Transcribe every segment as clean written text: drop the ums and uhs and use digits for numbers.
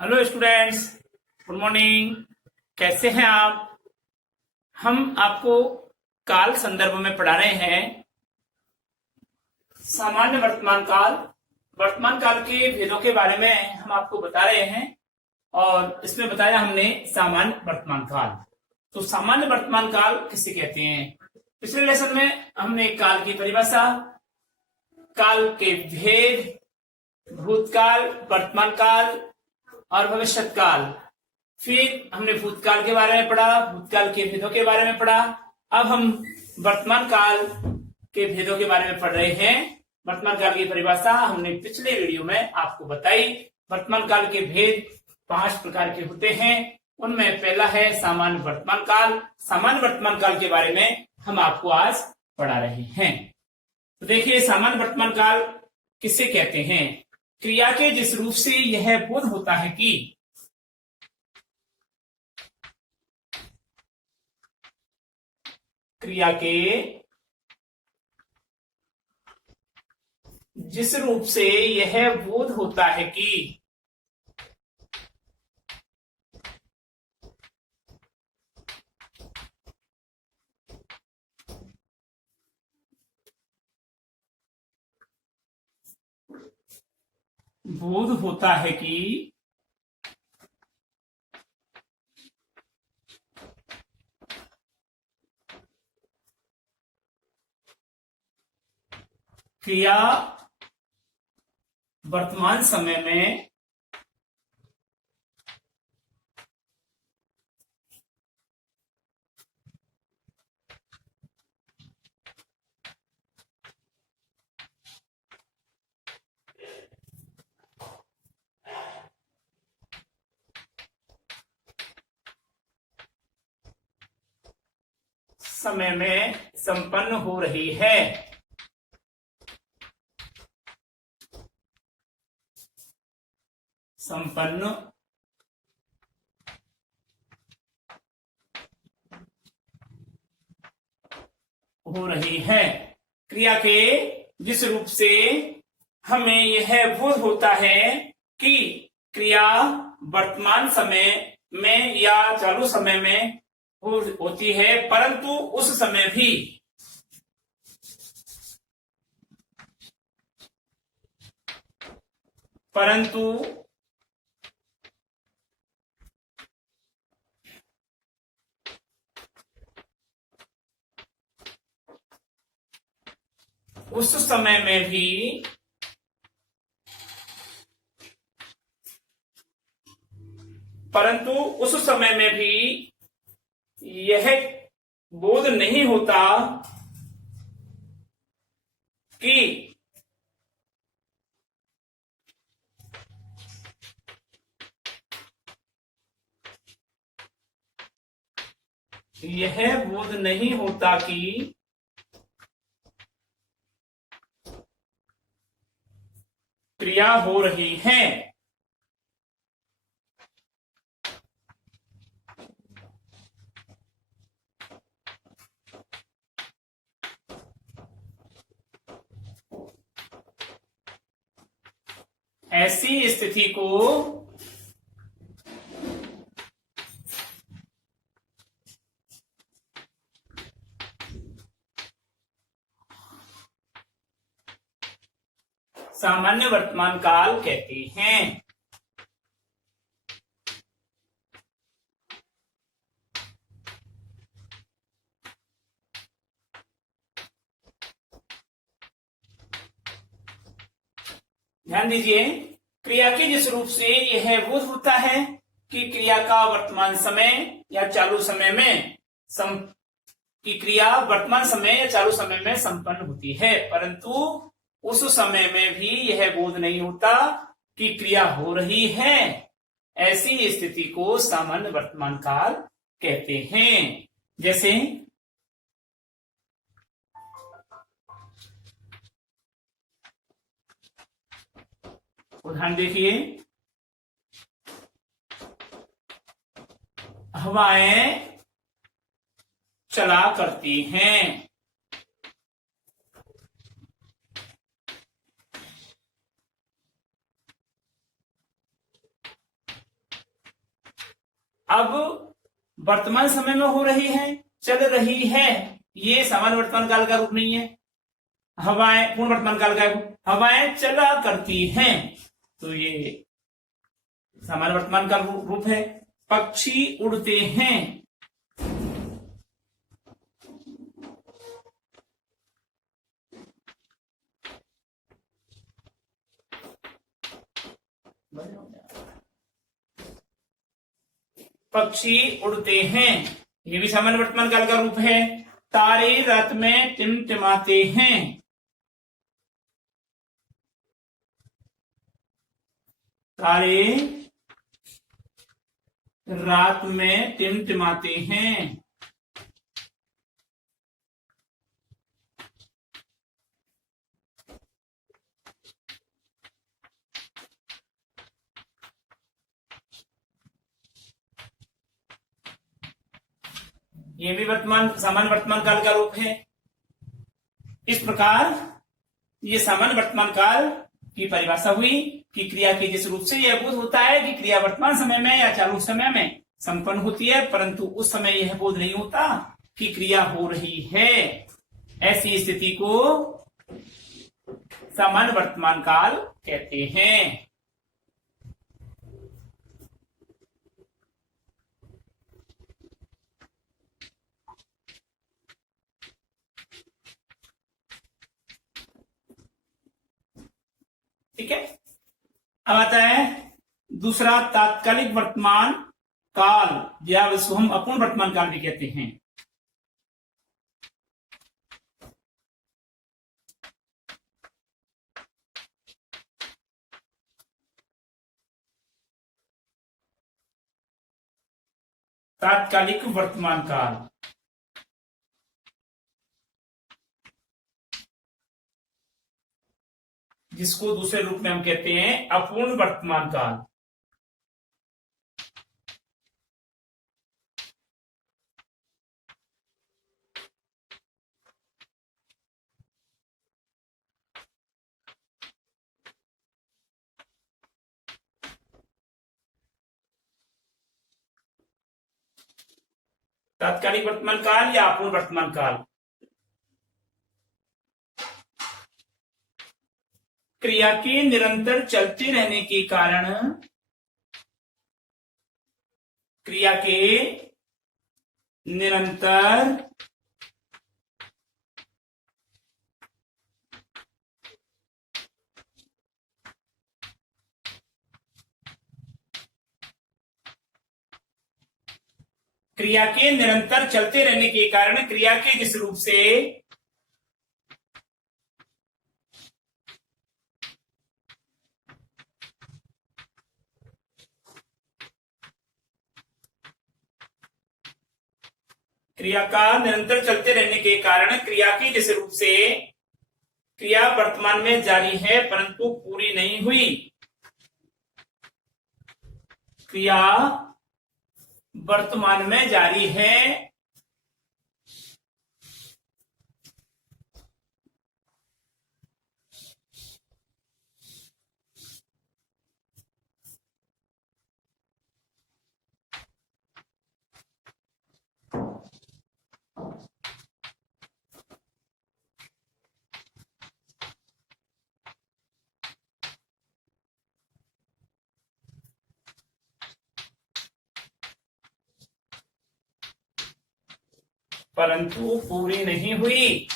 Hello students, good morning. कैसे हैं आप? हम आपको काल संदर्भ में पढ़ा रहे हैं सामान्य वर्तमान काल के भेदों के बारे में हम आपको बता रहे हैं। और इसमें बताया हमने सामान्य वर्तमान काल। तो सामान्य वर्तमान काल किसे कहते हैं? पिछले लेसन में हमने काल की परिभाषा, काल के भेद, भूतकाल, वर्तमान काल और भविष्यत काल, फिर हमने भूतकाल के बारे में पढ़ा, भूतकाल के भेदों के बारे में पढ़ा। अब हम वर्तमान काल के भेदों के बारे में पढ़ रहे हैं। वर्तमान काल की परिभाषा हमने पिछले वीडियो में आपको बताई। वर्तमान काल के भेद 5 प्रकार के होते हैं। उनमें पहला है सामान्य वर्तमान काल। सामान्य वर्तमान काल के बारे में हम आपको आज पढ़ा रहे हैं। तो देखिए, सामान्य वर्तमान काल किसे कहते हैं? क्रिया के जिस रूप से यह बोध होता है कि क्रिया के जिस रूप से यह बोध होता है कि बोध होता है कि क्रिया वर्तमान समय में संपन्न हो रही है। संपन्न हो रही है। क्रिया के जिस रूप से हमें यह बोध होता है कि क्रिया वर्तमान समय में या चालू समय में होती है, परंतु उस समय भी उस समय में भी यह बोध नहीं होता कि क्रिया हो रही है। ऐसी स्थिति को सामान्य वर्तमान काल कहते हैं। ध्यान दीजिए, क्रिया के जिस रूप से यह बोध होता है कि क्रिया का वर्तमान समय या चालू समय में क्रिया वर्तमान समय या चालू समय में संपन्न होती है, परंतु उस समय में भी यह बोध नहीं होता कि क्रिया हो रही है। ऐसी स्थिति को सामान्य वर्तमान काल कहते हैं। जैसे उदाहरण देखिए, हवाएं चला करती हैं। अब वर्तमान समय में हो रही है, चल रही है, ये सामान्य वर्तमान काल का रूप नहीं है। हवाएं पूर्ण वर्तमान काल का है, हवाएं चला करती हैं, तो ये सामान्य वर्तमान काल रूप है। पक्षी उड़ते हैं, पक्षी उड़ते हैं, ये भी सामान्य वर्तमान काल का रूप है। तारे रात में टिमटिमाते हैं, तारे रात में टिमटिमाते हैं, ये भी सामान्य वर्तमान काल का रूप है। इस प्रकार ये सामान्य वर्तमान काल की परिभाषा हुई कि क्रिया के जिस रूप से यह बोध होता है कि क्रिया वर्तमान समय में या चालू समय में संपन्न होती है, परंतु उस समय यह बोध नहीं होता कि क्रिया हो रही है। ऐसी स्थिति को सामान्य वर्तमान काल कहते हैं। ठीक है, अब आता है दूसरा तात्कालिक वर्तमान काल, या इसको हम अपूर्ण वर्तमान काल भी कहते हैं। तात्कालिक वर्तमान काल, जिसको दूसरे रूप में हम कहते हैं अपूर्ण वर्तमान काल। तात्कालिक वर्तमान काल या अपूर्ण वर्तमान काल, क्रिया के निरंतर चलते रहने के कारण, क्रिया के निरंतर क्रिया के निरंतर चलते रहने के कारण क्रिया के जिस रूप से क्रिया का निरंतर चलते रहने के कारण क्रिया की जिस रूप से क्रिया वर्तमान में जारी है परंतु पूरी नहीं हुई, क्रिया वर्तमान में जारी है परंतु पूरी नहीं हुई,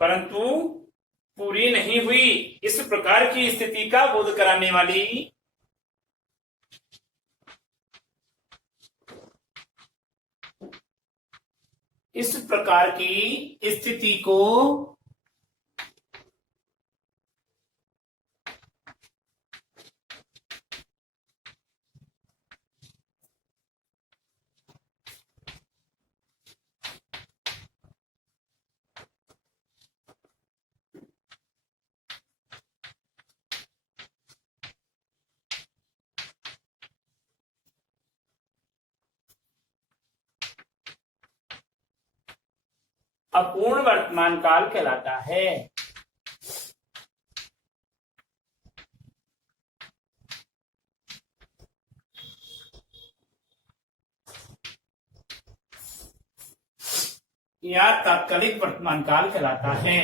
परंतु पूरी नहीं हुई। इस प्रकार की स्थिति का बोध कराने वाली इस प्रकार की स्थिति को अपूर्ण वर्तमान काल कहलाता है। या तात्कालिक वर्तमान काल कहलाता है।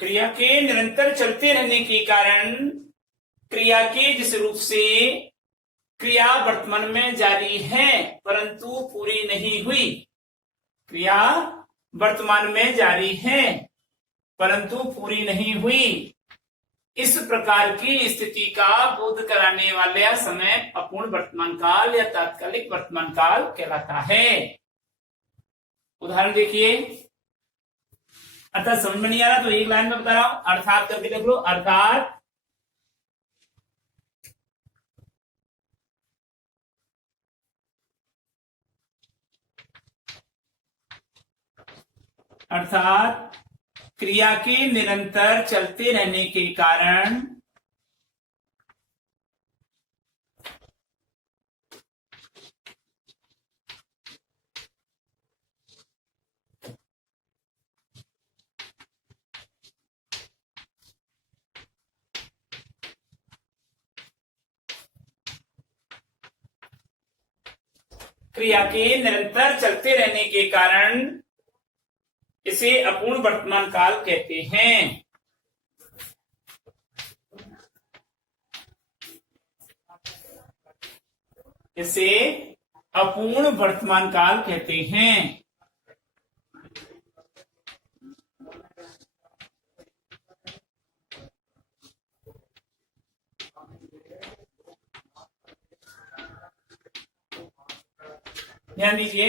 क्रिया के निरंतर चलते रहने के कारण क्रिया के जिस रूप से क्रिया वर्तमान में जारी है परंतु पूरी नहीं हुई, क्रिया वर्तमान में जारी है परंतु पूरी नहीं हुई, इस प्रकार की स्थिति का बोध कराने वाला समय अपूर्ण वर्तमान काल या तात्कालिक वर्तमान काल कहलाता है। उदाहरण देखिए, अर्थात समझ में नहीं आ रहा तो एक लाइन में बता रहा हूं, अर्थात करके देख लो। अर्थात अर्थात क्रिया के निरंतर चलते रहने के कारण क्रिया के निरंतर चलते रहने के कारण इसे अपूर्ण वर्तमान काल कहते हैं। इसे अपूर्ण वर्तमान काल कहते हैं। ध्यान दीजिए,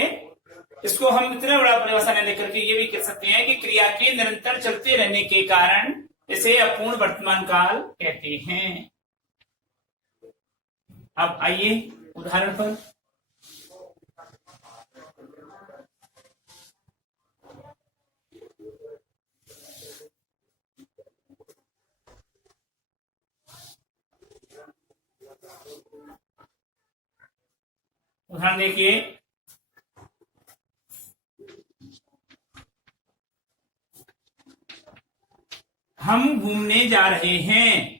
इसको हम इतना बड़ा परिभाषा नहीं लेकर के ये भी कह सकते हैं कि क्रिया के निरंतर चलते रहने के कारण इसे अपूर्ण वर्तमान काल कहते हैं। अब आइए उदाहरण पर। उदाहरण देखिए, हम घूमने जा रहे हैं।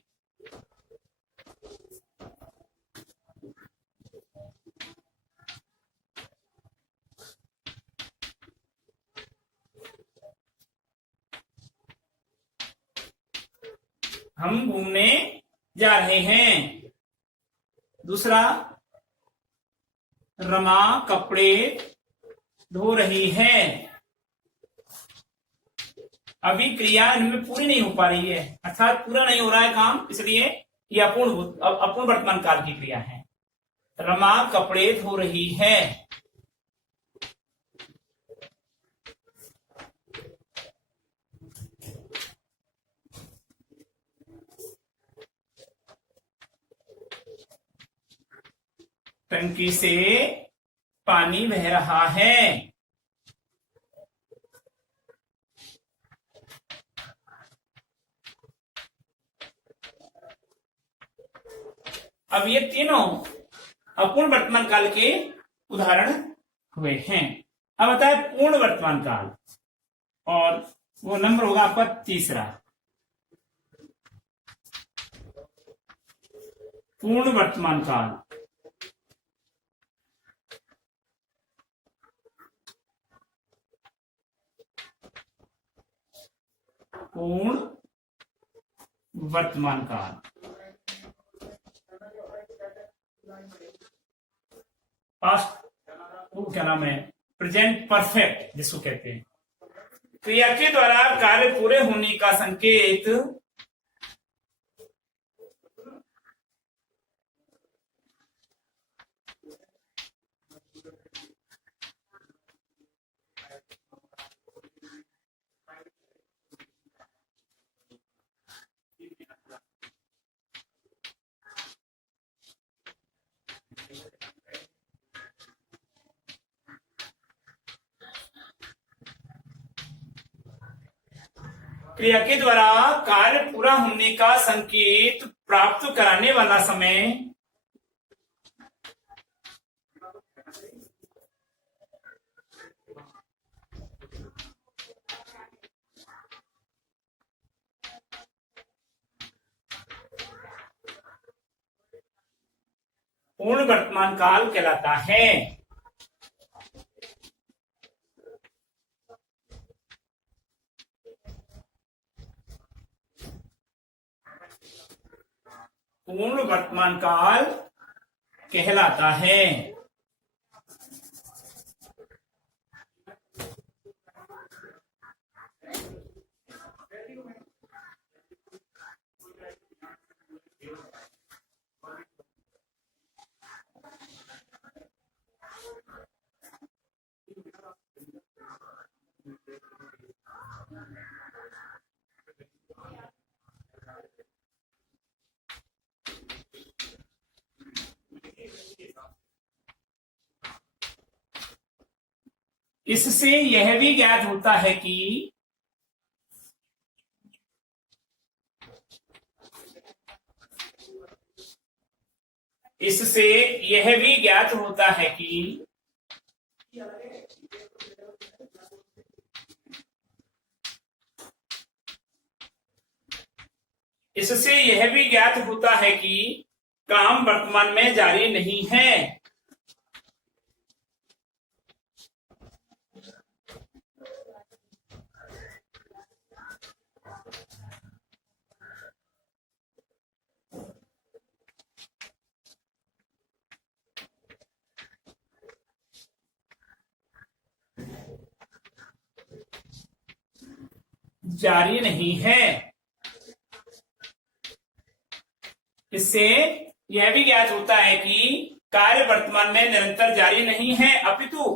हम घूमने जा रहे हैं। दूसरा, रमा कपड़े धो रही है। अभी क्रिया इनमें पूरी नहीं हो पा रही है, अर्थात पूरा नहीं हो रहा है काम, इसलिए ये अपूर्ण वर्तमान काल की क्रिया है। रमा कपड़े धो रही है। टंकी से पानी बह रहा है। अब ये तीनों अपूर्ण वर्तमान काल के उदाहरण हुए हैं। अब आता है पूर्ण वर्तमान काल, और वो नंबर होगा आपका तीसरा। पूर्ण वर्तमान काल। पूर्ण वर्तमान काल। पास्ट, क्या नाम है, प्रेजेंट परफेक्ट जिसको कहते हैं। क्रिया के द्वारा कार्य पूरे होने का संकेत क्रिया के द्वारा कार्य पूरा होने का संकेत प्राप्त कराने वाला समय पूर्ण वर्तमान काल कहलाता है। पूर्ण वर्तमान काल कहलाता है। इससे यह भी ज्ञात होता है कि इससे यह भी ज्ञात होता है कि इससे यह भी ज्ञात होता है कि काम वर्तमान में जारी नहीं है। जारी नहीं है। इससे यह भी ज्ञात होता है कि कार्य वर्तमान में निरंतर जारी नहीं है अपितु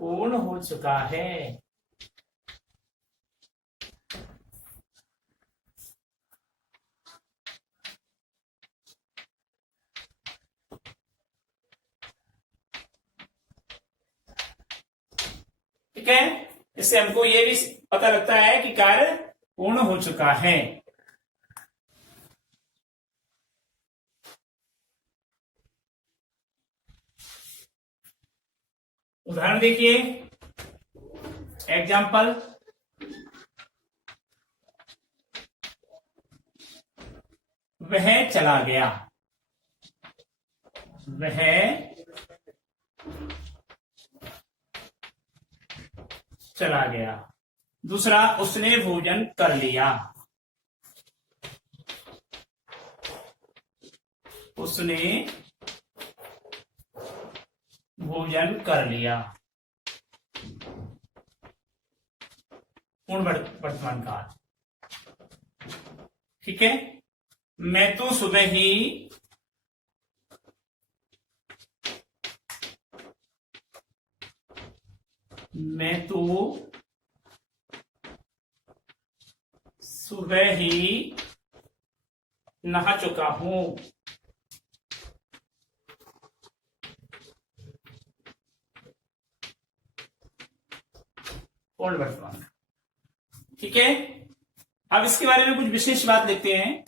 पूर्ण हो चुका है। ठीक है, इससे हमको ये भी पता लगता है कि कार्य पूर्ण हो चुका है। उदाहरण देखिए, एग्जाम्पल, वह चला गया। वह चला गया। दूसरा, उसने भोजन कर लिया। उसने भोजन कर लिया। पूर्ण वर्तमान काल। ठीक है, मैं तो सुबह ही सुबह ही नहा चुका हूं। पूर्ण वर्तमान। ठीक है, अब इसके बारे में कुछ विशेष बात लिखते हैं।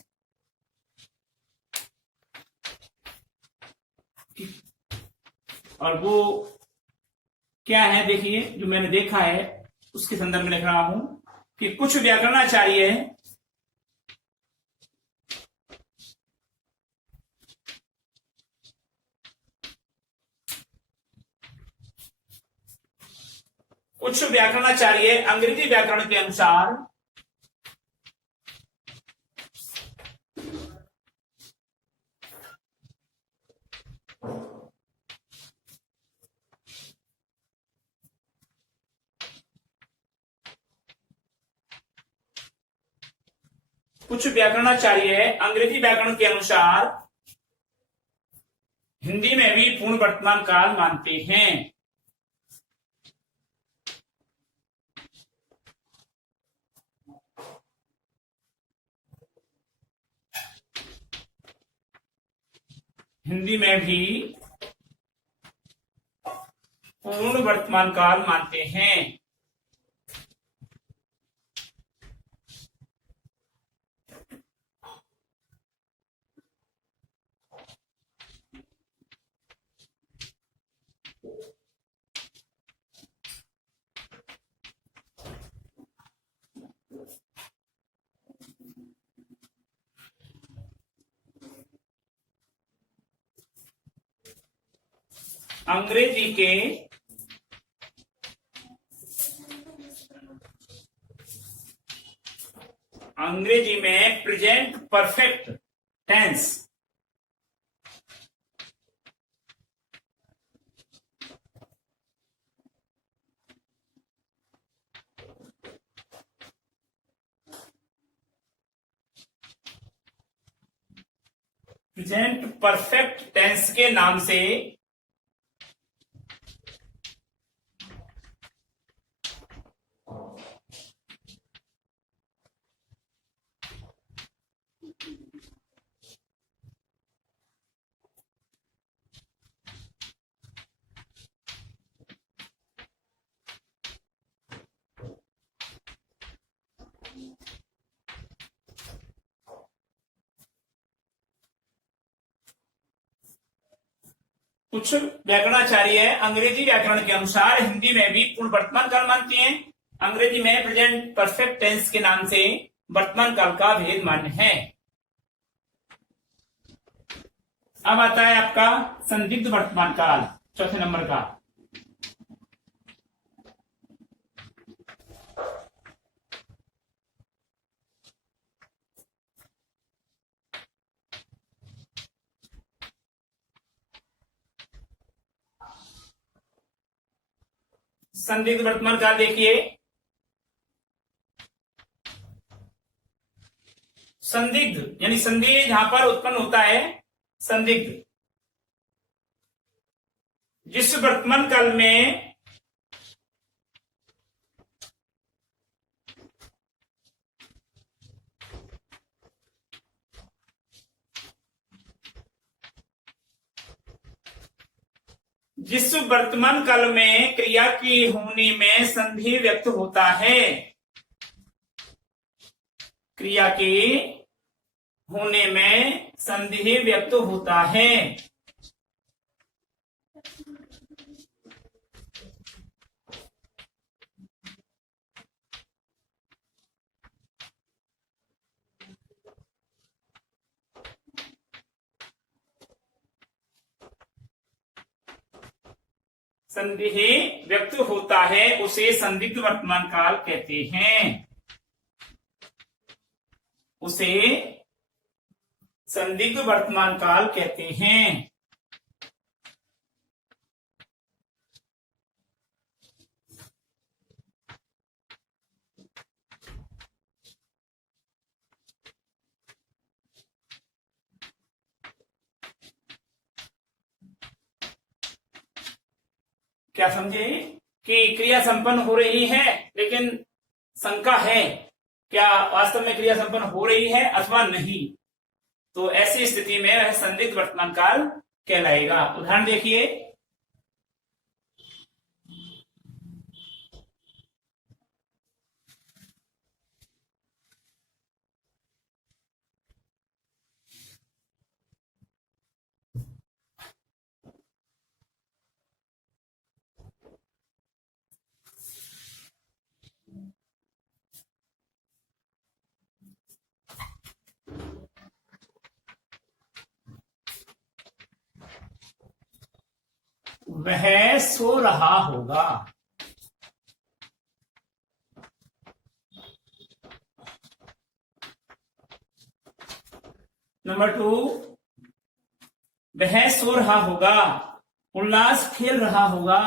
और वो क्या है, देखिए, जो मैंने देखा है उसके संदर्भ में लिख रहा हूं कि कुछ व्याकरणाचार्य अंग्रेजी व्याकरण के अनुसार अंग्रेजी व्याकरण के अनुसार हिंदी में भी पूर्ण वर्तमान काल मानते हैं। हिंदी में भी पूर्ण वर्तमान काल मानते हैं। अंग्रेजी के अंग्रेजी में present perfect tense present perfect tense के नाम से कुछ व्याकरणाचार्य अंग्रेजी व्याकरण के अनुसार हिंदी में भी पूर्ण वर्तमान काल मानते हैं। अंग्रेजी में प्रेजेंट परफेक्ट टेंस के नाम से वर्तमान काल का भेद मान्य है। अब आता है आपका संदिग्ध वर्तमान काल, चौथे नंबर का। संदिग्ध वर्तमान काल देखिए, संदिग्ध यानी संदेह जहां पर उत्पन्न होता है, संदिग्ध जिस वर्तमान काल में जिस वर्तमान काल में क्रिया की होने में संदेह व्यक्त होता है, क्रिया के होने में संदेह व्यक्त होता है, संदेह व्यक्त होता है, उसे संदिग्ध वर्तमान काल कहते हैं। उसे संदिग्ध वर्तमान काल कहते हैं। क्या समझे कि क्रिया संपन्न हो रही है लेकिन शंका है क्या वास्तव में क्रिया संपन्न हो रही है अथवा नहीं, तो ऐसी स्थिति में वह संदिग्ध वर्तमान काल कहलाएगा। उदाहरण देखिए, वह सो रहा होगा। नंबर 2, वह सो रहा होगा, उल्लास खेल रहा होगा।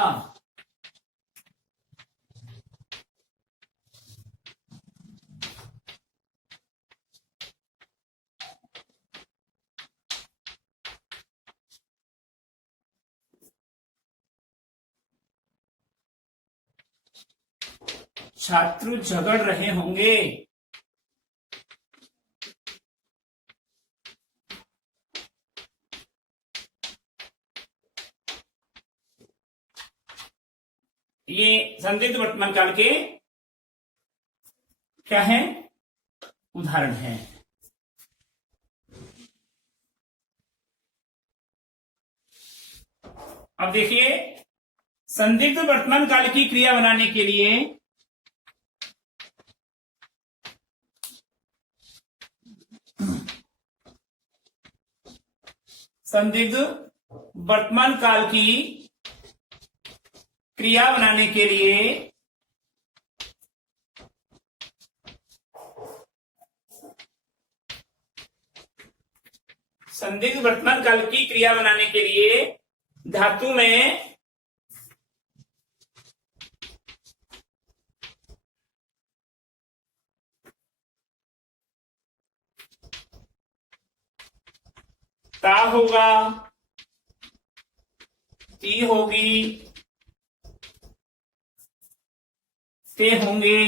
छात्र झगड़ रहे होंगे। ये संदिग्ध वर्तमान काल के क्या है, उदाहरण है। अब देखिए, संदिग्ध वर्तमान काल की क्रिया बनाने के लिए संदिग्ध वर्तमान काल की क्रिया बनाने के लिए संदिग्ध वर्तमान काल की क्रिया बनाने के लिए धातु में ता होगा, ती होगी, ते होंगे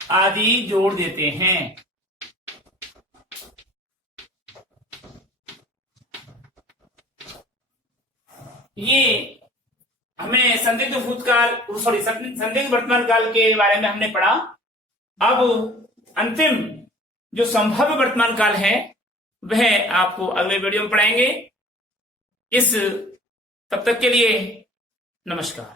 आदि जोड़ देते हैं। ये हमें संदिग्ध भूतकाल संदिग्ध वर्तमान काल के बारे में हमने पढ़ा। अब अंतिम जो संभाव्य वर्तमान काल है वह आपको अगले वीडियो में पढ़ाएंगे। तब तक के लिए नमस्कार।